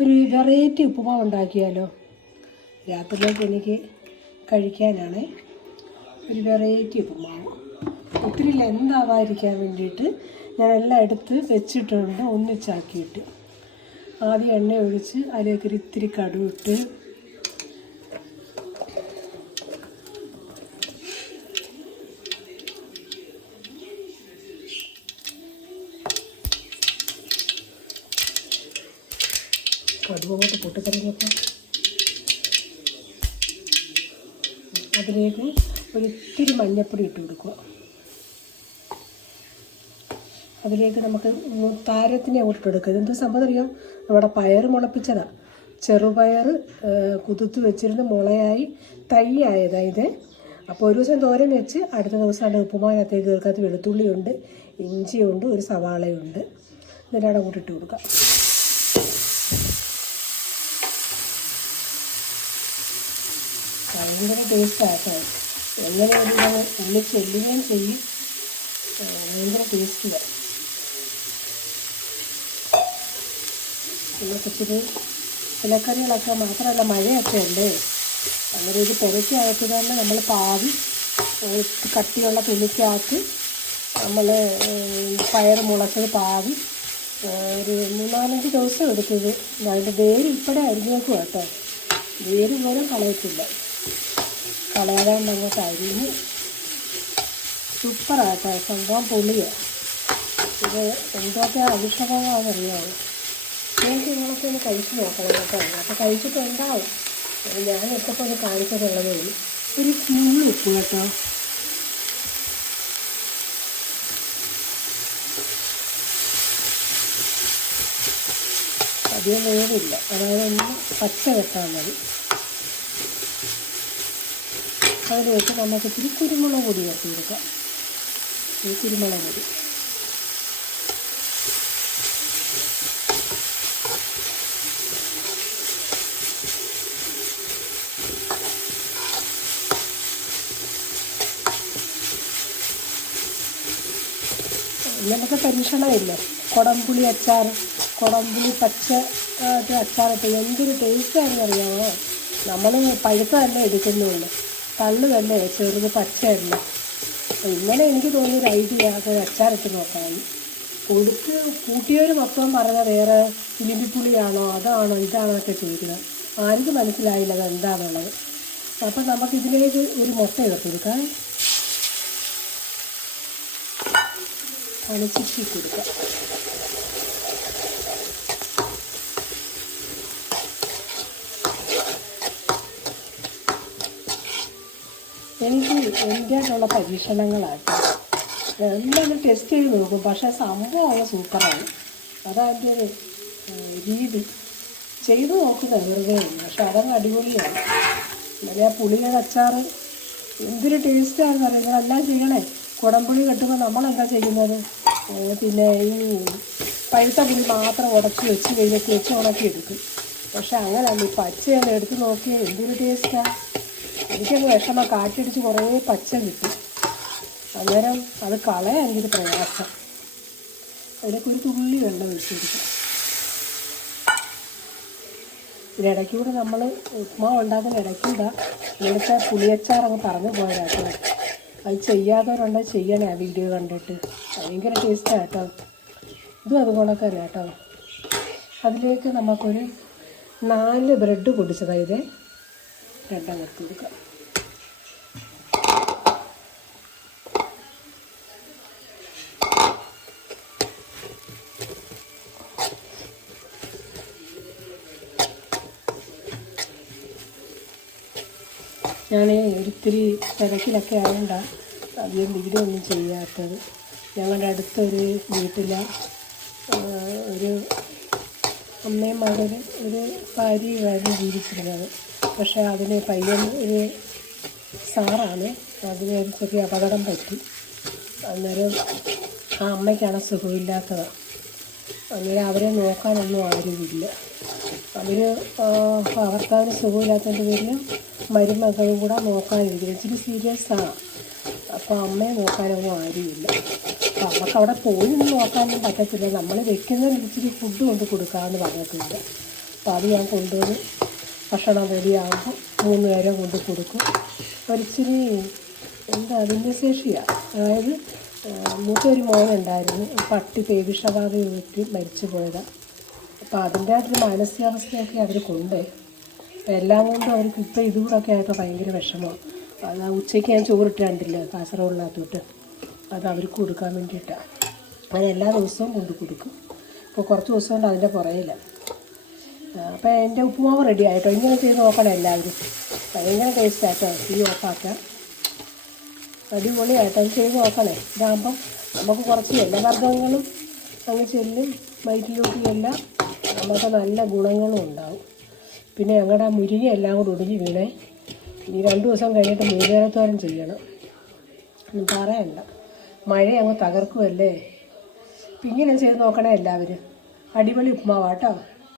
ഒരു വെറൈറ്റി ഉപ്പുമാവ് ഉണ്ടാക്കിയാലോ? രാത്രിയിലേക്ക് എനിക്ക് കഴിക്കാനാണ് ഒരു വെറൈറ്റി ഉപ്പുമാവ്. ഒത്തിരി ലെന്താവാതിരിക്കാൻ വേണ്ടിയിട്ട് ഞാൻ എല്ലാം എടുത്ത് വെച്ചിട്ടുണ്ട്, ഒന്നിച്ചാക്കിയിട്ട്. ആദ്യം എണ്ണ ഒഴിച്ച് അതിലേക്ക് ഇത്തിരി കടുവിട്ട് കടുവോട്ട് പൊട്ടിക്കറിഞ്ഞപ്പോൾ അതിലേക്ക് ഒരിത്തിരി മഞ്ഞൾപ്പൊടി ഇട്ട് കൊടുക്കുക. അതിലേക്ക് നമുക്ക് താരത്തിനെ ഇട്ടെടുക്കുക. ഇതെന്ത് സംഭവം അറിയാം? നമ്മുടെ പയർ മുളപ്പിച്ചതാണ്. ചെറുപയർ കുതിർത്ത് വെച്ചിരുന്ന് മുളയായി തൈയായതാണ് ഇത്. അപ്പോൾ ഒരു ദിവസം തോരൻ വെച്ച് അടുത്ത ദിവസം അതിൻ്റെ ഉപ്പുമാവിനകത്തേക്ക് ചേർക്കാത്ത വെളുത്തുള്ളിയുണ്ട്, ഇഞ്ചിയുണ്ട്, ഒരു സവാളയുണ്ട്. എന്നിട്ടാണ് അങ്ങോട്ട് ഇട്ട് കൊടുക്കുക. ഭയങ്കര ടേസ്റ്റാട്ടോ. എങ്ങനെ ഉള്ളി ചെല്ലുകയും ചെയ്യും. ഭയങ്കര ടേസ്റ്റിയാണ്. പിന്നെ ഇച്ചിരി ഇലക്കറികളൊക്കെ മാത്രമല്ല, മഴയൊക്കെ ഉണ്ട്. അങ്ങനെ ഇത് പെരയ്ക്കകത്ത് തന്നെ നമ്മൾ പാവി കട്ടിയുള്ള തുണിക്കകത്ത് നമ്മൾ പയർ മുളച്ചത് പാവി ഒരു 3-4 ദിവസം എടുത്തത്. അതിൻ്റെ വേര് ഉൾപ്പെടെ അരിഞ്ഞേക്കും കേട്ടോ. വേര് പോലും കളയത്തില്ല, കളയാതാണ്ട് അങ്ങോട്ട് അരിഞ്ഞ് സൂപ്പറാട്ടോ. സംഭവം പൊളിയാണ്. ഇത് എന്തൊക്കെ അഭിഷേകമാണെന്നറിയാമോ? എനിക്ക് നിങ്ങളൊക്കെ ഒന്ന് കഴിച്ച് നോക്കണം കേട്ടോ. അപ്പോൾ കഴിച്ചിട്ടുണ്ടാവും. ഞാൻ എപ്പോൾ ഒന്ന് കാണിച്ചിട്ടുള്ളതേ ഉള്ളൂ. ഒരു നുള്ളി ഉപ്പ് കേട്ടോ. അധികം വേവില്ല, അതായത് ഒന്ന് പച്ച വെട്ടാൽ മതി. അതിലേക്ക് നമുക്ക് ഇത്തിരി കുരുമുളക് പൊടി ചേർത്ത് കൊടുക്കാം. ഈ കുരുമുളക് പൊടി നമുക്ക് പരീക്ഷണമില്ല. കുടംപുളി അച്ചാർ, കുടംപുളി പച്ച അച്ചാറിട്ട് എന്തൊരു ടേസ്റ്റാണെന്ന് അറിയാമോ? നമ്മൾ പഴുത്ത തന്നെ എടുക്കുന്നുള്ളൂ, തള്ളു തന്നെ ചെറുത് പച്ചയല്ല. ഇന്നലെ എനിക്ക് തോന്നിയൊരു ഐഡിയ അത് അച്ചാറിട്ട് നോക്കാൻ. കൂട്ടിയവർ മൊത്തം പറഞ്ഞ വേറെ ഇലിമ്പിപ്പുളിയാണോ അതാണോ ഇതാണോ ഒക്കെ ചോദിക്കുന്നത്. ആർക്കും മനസ്സിലായില്ല അത് എന്താണുള്ളത്. അപ്പം നമുക്കിതിലേക്ക് ഒരു മുട്ട ചേർത്തെടുക്കാം. അണിച്ചിട്ട് കൊടുക്കാം. എനിക്ക് എൻ്റെതായിട്ടുള്ള പരീക്ഷണങ്ങളായിട്ട് എല്ലാം ടെസ്റ്റ് ചെയ്ത് നോക്കും. പക്ഷേ സംഭവം അങ്ങ് സൂപ്പറാണ്. അതതിൻ്റെ ഒരു രീതി. ചെയ്ത് നോക്കുന്നത് വെറുതെ ഉണ്ട്, പക്ഷെ അതങ്ങ് അടിപൊളിയാണ്. പിന്നെ ആ പുളിയുടെ അച്ചാർ എന്തൊരു ടേസ്റ്റാണെന്ന് അറിയാം. നിങ്ങളെല്ലാം ചെയ്യണേ. കുടംപുളി കെട്ടുമ്പോൾ നമ്മളെന്താ ചെയ്യുന്നത്? പിന്നെ ഈ പഴുത്ത പുളി മാത്രം ഉടച്ച് വെച്ച് വെച്ച് ഉണക്കി എടുക്കും. പക്ഷെ അങ്ങനെയല്ല, ഈ പച്ചയൊന്ന് എടുത്ത് നോക്കിയാൽ എന്തൊരു ടേസ്റ്റാണ്. എനിക്കങ്ങ് വിഷമം, കാറ്റടിച്ച് കുറേ പച്ച കിട്ടും. അന്നേരം അത് കളയാൻ എനിക്കൊരു പ്രയാസം. അതിലേക്ക് ഒരു തുള്ളി വെള്ളം ഒഴിച്ച് കൊടുക്കാം. ഇതിനിടയ്ക്കൂടെ നമ്മൾ ഉപ്മാവ് ഉണ്ടാക്കുന്ന ഇടയ്ക്കൂടെ ഇവിടുത്തെ പുളിയച്ചാർ അങ്ങ് പറഞ്ഞു പോയതാട്ടോ. അത് ചെയ്യാത്തവരുണ്ട്, ചെയ്യണേ ആ വീഡിയോ കണ്ടിട്ട്. ഭയങ്കര ടേസ്റ്റാണ് കേട്ടോ. ഇതും അതുകൊണ്ടൊക്കെ അറിയാം കേട്ടോ. അതിലേക്ക് നമുക്കൊരു 4 ബ്രെഡ് പൊടിച്ചതായത് രണ്ടാം നിർത്തി കൊടുക്കാം. ഞാൻ ഒരിത്തിരി തിരക്കിലൊക്കെ ആയതുകൊണ്ടാണ് അധികം വീഡിയോ ഒന്നും ചെയ്യാത്തത്. ഞങ്ങളുടെ അടുത്തൊരു വീട്ടിൽ ഒരു അമ്മയും മകനും ഒരു ഭാര്യയുമായിരുന്നു ജീവിച്ചിരുന്നത്. പക്ഷേ അതിന് പയ്യൻ ഒരു സാറാണ്. അതിന് ഒരു ചെറിയ അപകടം പറ്റി. അന്നേരം ആ അമ്മയ്ക്കാണ് സുഖമില്ലാത്തത്. അന്നേരം അവരെ നോക്കാനൊന്നും ആരുമില്ല. അവർ ഭർത്താവിന് സുഖമില്ലാത്തതിൻ്റെ പേരിൽ മരുമകളും കൂടെ നോക്കാനിരിക്കുന്നത്. ഇച്ചിരി സീരിയസാണ്. അപ്പോൾ അമ്മയെ നോക്കാനൊന്നും ആരുമില്ല. അപ്പോൾ നമുക്ക് അവിടെ പോയി നിന്ന് നോക്കാനൊന്നും പറ്റത്തില്ല. നമ്മൾ വെക്കുന്നതിന് ഇച്ചിരി ഫുഡ് കൊണ്ട് കൊടുക്കാമെന്ന് പറഞ്ഞിട്ടുണ്ട്. അപ്പോൾ അത് ഞാൻ കൊണ്ടുവന്ന് ഭക്ഷണം റെഡിയാകുമ്പോൾ 3 നേരം കൊണ്ട് കൊടുക്കും. ഒരിച്ചിരി എന്താ അതിൻ്റെ ശേഷിയാണ്. അതായത് മൂത്തൊരു മോനുണ്ടായിരുന്നു, പട്ടി പേവിഷബാധ വീട്ടിൽ മരിച്ചു പോയതാണ്. അപ്പോൾ അതിൻ്റെ ഒരു മാനസികാവസ്ഥയൊക്കെ അവർ കൊണ്ടേ എല്ലാം കൊണ്ടും അവർക്ക് ഇപ്പോൾ ഇതുകൂടൊക്കെ ആയപ്പോൾ ഭയങ്കര വിഷമമാണ്. അത് ഉച്ചയ്ക്ക് ഞാൻ ചോറിട്ട് കണ്ടില്ല കാസർഗോഡിനകത്തോട്ട്, അത് അവർക്ക് കൊടുക്കാൻ വേണ്ടിയിട്ടാണ്. അത് എല്ലാ ദിവസവും കൊണ്ട് കൊടുക്കും. ഇപ്പോൾ കുറച്ച് ദിവസം കൊണ്ട് അതിൻ്റെ പുറയിലാണ്. അപ്പോൾ എൻ്റെ ഉപ്പുമാവ് റെഡി ആയിട്ടോ. ഇങ്ങനെ ചെയ്ത് നോക്കണം എല്ലാവരും, ഭയങ്കര ടേസ്റ്റ് ആയിട്ടോ. തീ ഓഫാക്കാം, അടിപൊളിയായിട്ടോ. അത് ചെയ്ത് നോക്കണേ. ഇതാകുമ്പം നമുക്ക് കുറച്ച് എല്ലാ വർഗ്ഗങ്ങളും അങ്ങ് ചെല്ലും, വയറ്റിലോട്ടും എല്ലാം നമുക്ക് നല്ല ഗുണങ്ങളും ഉണ്ടാവും. പിന്നെ ഞങ്ങളുടെ മുരിങ്ങ എല്ലാം കൂടി ഒടിഞ്ഞ് വീണേ. ഇനി 2 ദിവസം കഴിഞ്ഞിട്ട് മുരിങ്ങത്തോരൻ ചെയ്യണം. ഒന്നും പറയണ്ട, മഴ അങ്ങ് തകർക്കുമല്ലേ. അപ്പം ഇങ്ങനെ ചെയ്ത് നോക്കണേ എല്ലാവരും. അടിപൊളി ഉപ്പുമാവാട്ടോ.